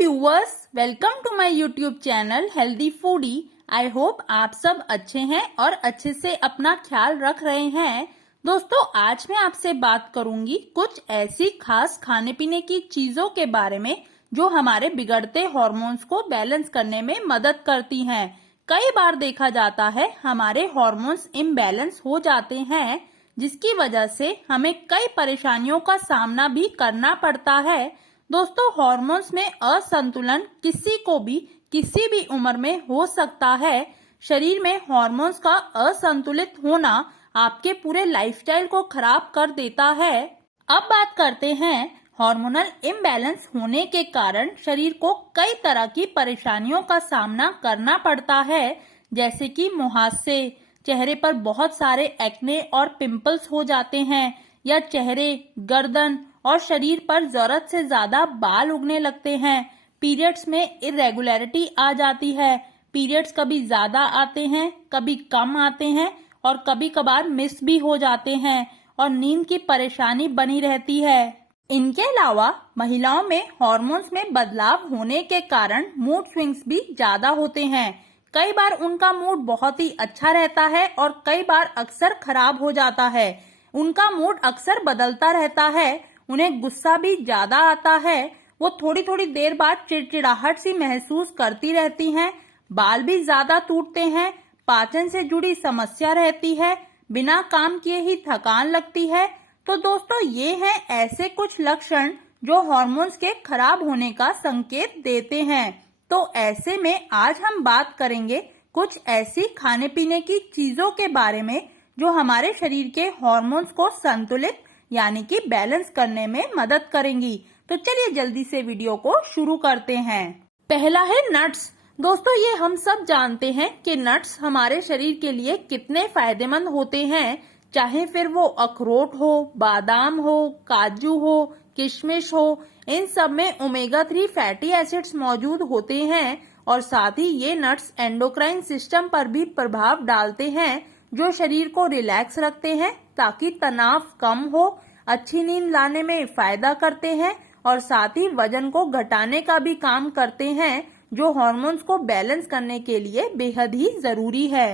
Viewers, welcome to my YouTube channel healthy foodie. I hope आप सब अच्छे हैं और अच्छे से अपना ख्याल रख रहे हैं। दोस्तों, आज मैं आपसे बात करूंगी कुछ ऐसी खास खाने पीने की चीजों के बारे में जो हमारे बिगड़ते हार्मोन्स को बैलेंस करने में मदद करती हैं। कई बार देखा जाता है हमारे हार्मोन्स इम्बैलेंस हो जाते हैं, जिसकी वजह से हमें कई परेशानियों का सामना भी करना पड़ता है। दोस्तों, हार्मोन्स में असंतुलन किसी को भी किसी भी उम्र में हो सकता है। शरीर में हार्मोन्स का असंतुलित होना आपके पूरे लाइफस्टाइल को खराब कर देता है। अब बात करते हैं हार्मोनल इम्बैलेंस होने के कारण शरीर को कई तरह की परेशानियों का सामना करना पड़ता है, जैसे कि मुहासे, चेहरे पर बहुत सारे एक्ने और पिंपल्स हो जाते हैं, या चेहरे, गर्दन और शरीर पर जरूरत से ज्यादा बाल उगने लगते हैं। पीरियड्स में इरेगुलरिटी आ जाती है। पीरियड्स कभी ज्यादा आते हैं, कभी कम आते हैं और कभी कभार मिस भी हो जाते हैं, और नींद की परेशानी बनी रहती है। इनके अलावा महिलाओं में हार्मोन्स में बदलाव होने के कारण मूड स्विंग्स भी ज्यादा होते हैं। कई बार उनका मूड बहुत ही अच्छा रहता है और कई बार अक्सर खराब हो जाता है। उनका मूड अक्सर बदलता रहता है। उन्हें गुस्सा भी ज्यादा आता है। वो थोड़ी थोड़ी देर बाद चिड़चिड़ाहट सी महसूस करती रहती हैं। बाल भी ज्यादा टूटते हैं। पाचन से जुड़ी समस्या रहती है। बिना काम किए ही थकान लगती है। तो दोस्तों, ये हैं ऐसे कुछ लक्षण जो हार्मोन्स के खराब होने का संकेत देते हैं। तो ऐसे में आज हम बात करेंगे कुछ ऐसी खाने पीने की चीजों के बारे में जो हमारे शरीर के हार्मोन्स को संतुलित यानी कि बैलेंस करने में मदद करेंगी। तो चलिए जल्दी से वीडियो को शुरू करते हैं। पहला है नट्स। दोस्तों, ये हम सब जानते हैं कि नट्स हमारे शरीर के लिए कितने फायदेमंद होते हैं। चाहे फिर वो अखरोट हो, बादाम हो, काजू हो, किशमिश हो, इन सब में ओमेगा 3 फैटी एसिड्स मौजूद होते हैं। और साथ ही ये नट्स एंडोक्राइन सिस्टम पर भी प्रभाव डालते हैं, जो शरीर को रिलैक्स रखते हैं ताकि तनाव कम हो, अच्छी नींद लाने में फायदा करते हैं और साथ ही वजन को घटाने का भी काम करते हैं, जो हार्मोन्स को बैलेंस करने के लिए बेहद ही जरूरी है।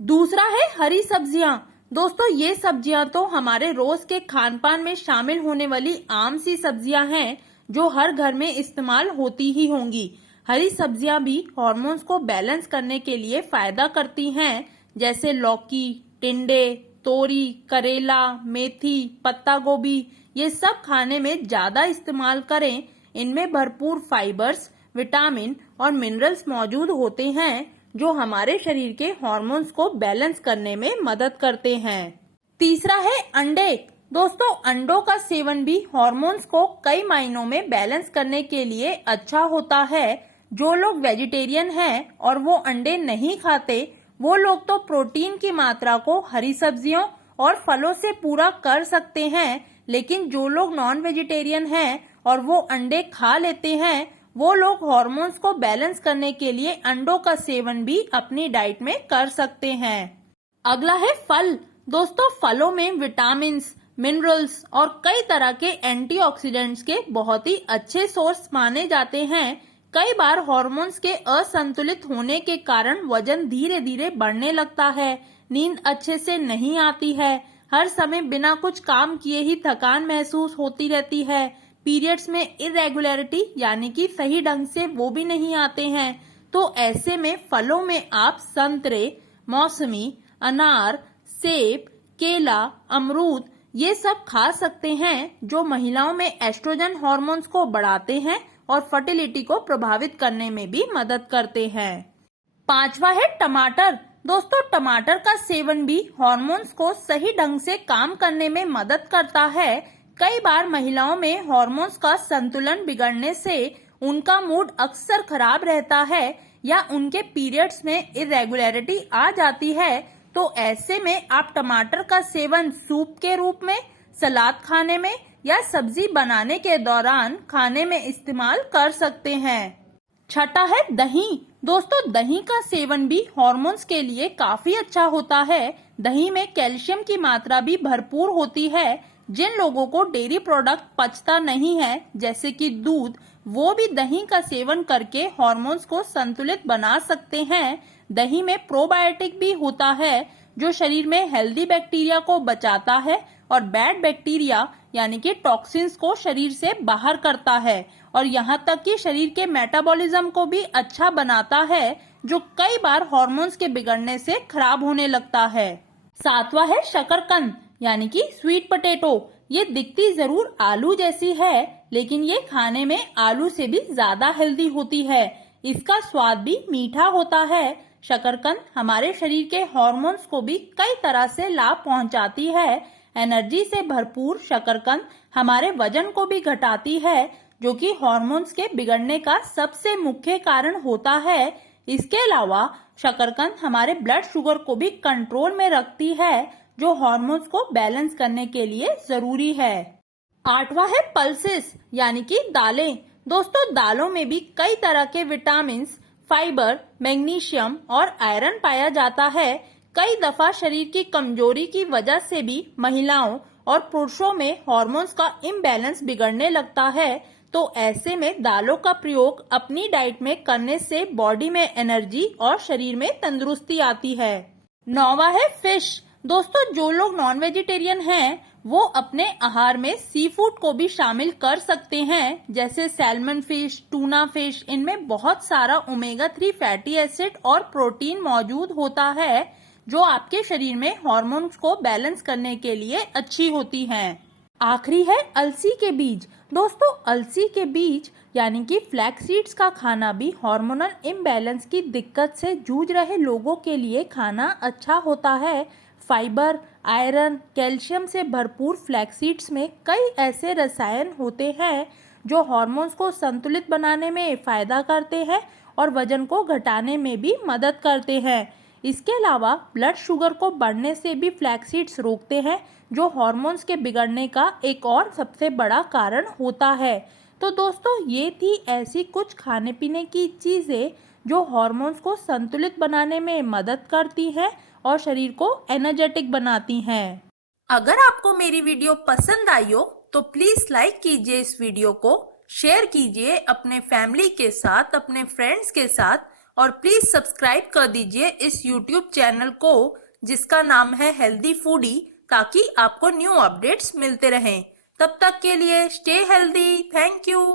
दूसरा है हरी सब्जियां। दोस्तों, ये सब्जियां तो हमारे रोज के खान पान में शामिल होने वाली आम सी सब्जियां हैं, जो हर घर में इस्तेमाल होती ही होंगी। हरी सब्जियां भी हार्मोन्स को बैलेंस करने के लिए फायदा करती हैं, जैसे लौकी, टिंडे, तोरी, करेला, मेथी, पत्ता गोभी। ये सब खाने में ज्यादा इस्तेमाल करें। इनमें भरपूर फाइबर्स, विटामिन और मिनरल्स मौजूद होते हैं, जो हमारे शरीर के हार्मोन्स को बैलेंस करने में मदद करते हैं। तीसरा है अंडे। दोस्तों, अंडों का सेवन भी हार्मोन्स को कई मायनों में बैलेंस करने के लिए अच्छा होता है। जो लोग वेजिटेरियन हैं और वो अंडे नहीं खाते, वो लोग तो प्रोटीन की मात्रा को हरी सब्जियों और फलों से पूरा कर सकते हैं, लेकिन जो लोग नॉन वेजिटेरियन हैं और वो अंडे खा लेते हैं, वो लोग हार्मोन्स को बैलेंस करने के लिए अंडों का सेवन भी अपनी डाइट में कर सकते हैं। अगला है फल। दोस्तों, फलों में विटामिन्स, मिनरल्स और कई तरह के एंटीऑक्सीडेंट्स के बहुत ही अच्छे सोर्स माने जाते हैं। कई बार हार्मोन्स के असंतुलित होने के कारण वजन धीरे धीरे बढ़ने लगता है, नींद अच्छे से नहीं आती है, हर समय बिना कुछ काम किए ही थकान महसूस होती रहती है, पीरियड्स में इरेगुलरिटी यानी कि सही ढंग से वो भी नहीं आते हैं। तो ऐसे में फलों में आप संतरे, मौसमी, अनार, सेब, केला, अमरूद ये सब खा सकते हैं, जो महिलाओं में एस्ट्रोजन हार्मोन्स को बढ़ाते हैं और फर्टिलिटी को प्रभावित करने में भी मदद करते हैं। पांचवा है टमाटर। दोस्तों, टमाटर का सेवन भी हार्मोन्स को सही ढंग से काम करने में मदद करता है। कई बार महिलाओं में हार्मोन्स का संतुलन बिगड़ने से उनका मूड अक्सर खराब रहता है या उनके पीरियड्स में इरेगुलरिटी आ जाती है। तो ऐसे में आप टमाटर का सेवन सूप के रूप में, सलाद खाने में या सब्जी बनाने के दौरान खाने में इस्तेमाल कर सकते हैं। छठा है दही। दोस्तों, दही का सेवन भी हार्मोन्स के लिए काफी अच्छा होता है। दही में कैल्शियम की मात्रा भी भरपूर होती है। जिन लोगों को डेयरी प्रोडक्ट पचता नहीं है, जैसे कि दूध, वो भी दही का सेवन करके हार्मोन्स को संतुलित बना सकते हैं। दही में प्रोबायोटिक भी होता है जो शरीर में हेल्दी बैक्टीरिया को बचाता है और बैड बैक्टीरिया यानी कि टॉक्सिन्स को शरीर से बाहर करता है और यहाँ तक कि शरीर के मेटाबॉलिज्म को भी अच्छा बनाता है, जो कई बार हार्मोन्स के बिगड़ने से खराब होने लगता है। सातवां है शकरकंद यानी कि स्वीट पोटैटो। ये दिखती जरूर आलू जैसी है, लेकिन ये खाने में आलू से भी ज्यादा हेल्दी होती है। इसका स्वाद भी मीठा होता है। शकरकंद हमारे शरीर के हार्मोन्स को भी कई तरह से लाभ पहुंचाती है। एनर्जी से भरपूर शकरकंद हमारे वजन को भी घटाती है, जो कि हार्मोन्स के बिगड़ने का सबसे मुख्य कारण होता है। इसके अलावा शकरकंद हमारे ब्लड शुगर को भी कंट्रोल में रखती है, जो हार्मोन्स को बैलेंस करने के लिए जरूरी है। आठवां है पल्सेस यानी कि दालें। दोस्तों, दालों में भी कई तरह के विटामिन, फाइबर, मैग्नीशियम और आयरन पाया जाता है। कई दफा शरीर की कमजोरी की वजह से भी महिलाओं और पुरुषों में हार्मोन्स का इम्बैलेंस बिगड़ने लगता है, तो ऐसे में दालों का प्रयोग अपनी डाइट में करने से बॉडी में एनर्जी और शरीर में तंदुरुस्ती आती है। नौवां है फिश। दोस्तों, जो लोग नॉन वेजिटेरियन हैं वो अपने आहार में सी फूड को भी शामिल कर सकते हैं, जैसे सैल्मन फिश, टूना फिश। इनमें बहुत सारा ओमेगा 3 फैटी एसिड और प्रोटीन मौजूद होता है, जो आपके शरीर में हार्मोन्स को बैलेंस करने के लिए अच्छी होती हैं। आखिरी है अलसी के बीज। दोस्तों, अलसी के बीज यानी कि फ्लैक्स सीड्स का खाना भी हार्मोनल इम्बैलेंस की दिक्कत से जूझ रहे लोगों के लिए खाना अच्छा होता है। फाइबर, आयरन, कैल्शियम से भरपूर फ्लैक्स सीड्स में कई ऐसे रसायन होते हैं जो हार्मोन्स को संतुलित बनाने में फायदा करते हैं और वजन को घटाने में भी मदद करते हैं। इसके अलावा ब्लड शुगर को बढ़ने से भी फ्लैक्स सीड्स रोकते हैं, जो हार्मोन्स के बिगड़ने का एक और सबसे बड़ा कारण होता है। तो दोस्तों, ये थी ऐसी कुछ खाने पीने की चीज़ें जो हार्मोन्स को संतुलित बनाने में मदद करती हैं और शरीर को एनर्जेटिक बनाती हैं। अगर आपको मेरी वीडियो पसंद आई हो तो प्लीज लाइक कीजिए इस वीडियो को, शेयर कीजिए अपने फैमिली के साथ, अपने फ्रेंड्स के साथ, और प्लीज सब्सक्राइब कर दीजिए इस यूट्यूब चैनल को जिसका नाम है हेल्दी फूडी, ताकि आपको न्यू अपडेट्स मिलते रहें। तब तक के लिए स्टे हेल्दी। Thank you.